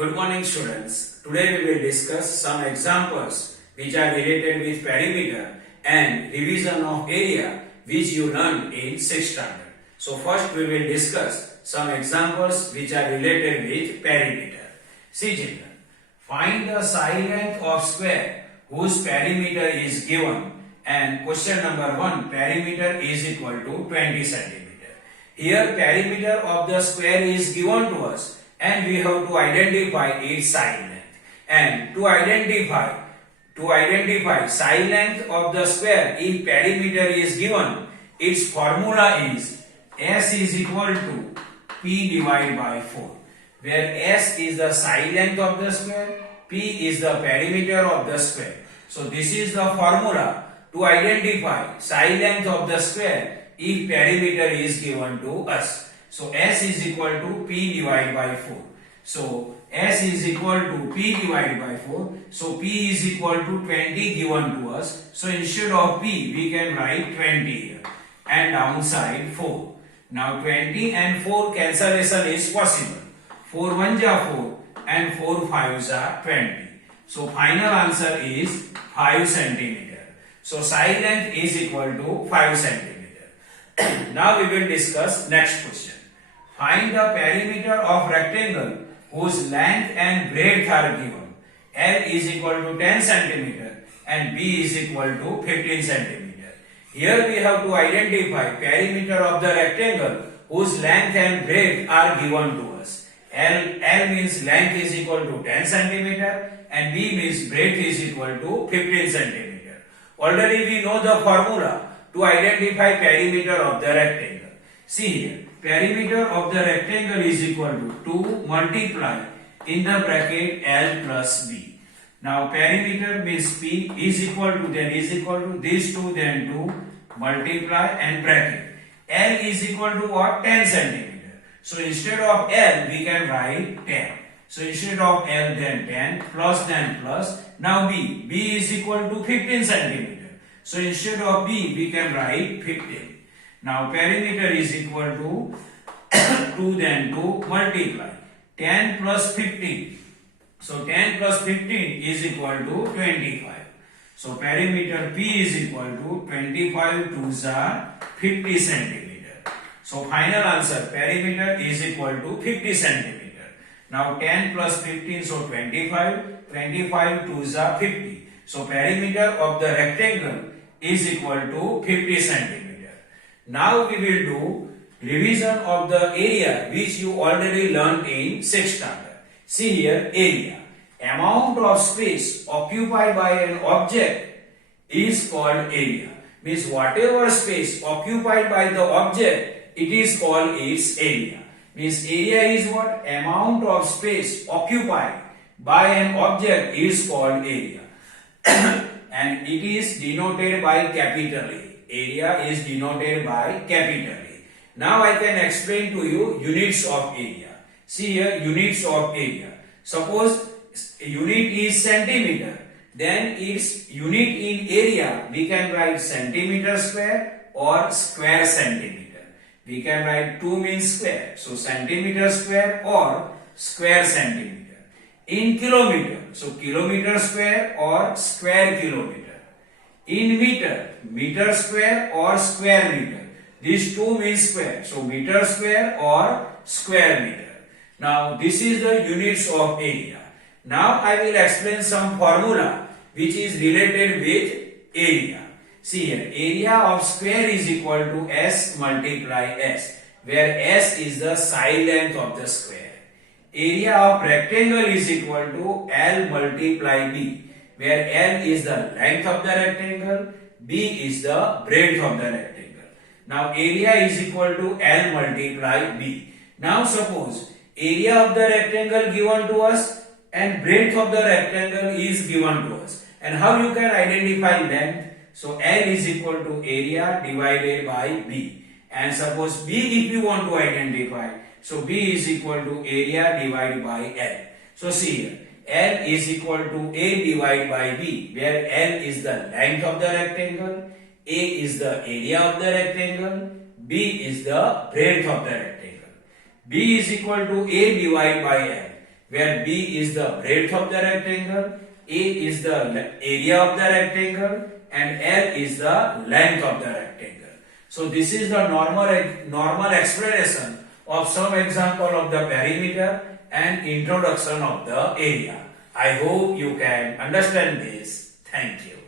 Good morning, students. Today we will discuss some examples which are related with perimeter and revision of area which you learned in 6th standard. So first we will discuss some examples which are related with perimeter. See children, find the side length of square whose perimeter is given, and question number 1, perimeter is equal to 20 centimeter. Here perimeter of the square is given to us and we have to identify its side length. And to identify side length of the square, if perimeter is given, its formula is S is equal to P divided by 4, where S is the side length of the square, P is the perimeter of the square. So this is the formula to identify side length of the square if perimeter is given to us. So S is equal to P divided by 4. So S is equal to P divided by 4. So P is equal to 20 given to us. So instead of P we can write 20 here and downside 4. Now 20 and 4 cancellation is possible. 4 1s are 4 and 4 5s are 20. So final answer is 5 centimeter. So side length is equal to 5 centimeter. Now we will discuss next question. Find the perimeter of rectangle whose length and breadth are given. L is equal to 10 centimeter and B is equal to 15 centimeter. Here we have to identify perimeter of the rectangle whose length and breadth are given to us. L means length is equal to 10 centimeter and B means breadth is equal to 15 centimeter. Already we know the formula to identify perimeter of the rectangle. See here, perimeter of the rectangle is equal to 2 multiply in the bracket L plus B. Now perimeter means P is equal to these two, then 2 multiply and bracket. L is equal to what? 10 centimeter. So instead of L we can write 10. So instead of L then 10 plus then plus. Now B is equal to 15 centimeter. So instead of B we can write 15. Now perimeter is equal to 2 then 2 multiply 10 plus 15. So 10 plus 15 is equal to 25. So perimeter P is equal to 25 2s are 50 centimeter. So final answer perimeter is equal to 50 centimeter. Now 10 plus 15, so 25 2s are 50. So perimeter of the rectangle is equal to 50 centimeter. Now we will do revision of the area which you already learned in 6th standard. See here, area. Amount of space occupied by an object is called area. Means whatever space occupied by the object, it is called its area. Means area is what? Amount of space occupied by an object is called area. And it is denoted by capital A. Area is denoted by capital A. Now I can explain to you units of area. See here, units of area. Suppose unit is centimeter, then its unit in area we can write centimeter square or square centimeter. We can write 2 means square, so centimeter square or square centimeter. In kilometer, so kilometer square or square kilometer. In meter, meter square or square meter. These 2 means square, so meter square or square meter. Now this is the units of area. Now I will explain some formula which is related with area. See here, area of square is equal to S multiply S, where S is the side length of the square. Area of rectangle is equal to L multiply B, where L is the length of the rectangle, B is the breadth of the rectangle. Now area is equal to L multiply B. Now suppose area of the rectangle given to us and breadth of the rectangle is given to us. And how you can identify length? So L is equal to area divided by B. And suppose B if you want to identify, so B is equal to area divided by L. So see here, L is equal to A divided by B, where L is the length of the rectangle, A is the area of the rectangle, B is the breadth of the rectangle. B is equal to A divided by L, where B is the breadth of the rectangle, A is the area of the rectangle, and L is the length of the rectangle. So this is the normal explanation of some example of the perimeter and introduction of the area. I hope you can understand this. Thank you.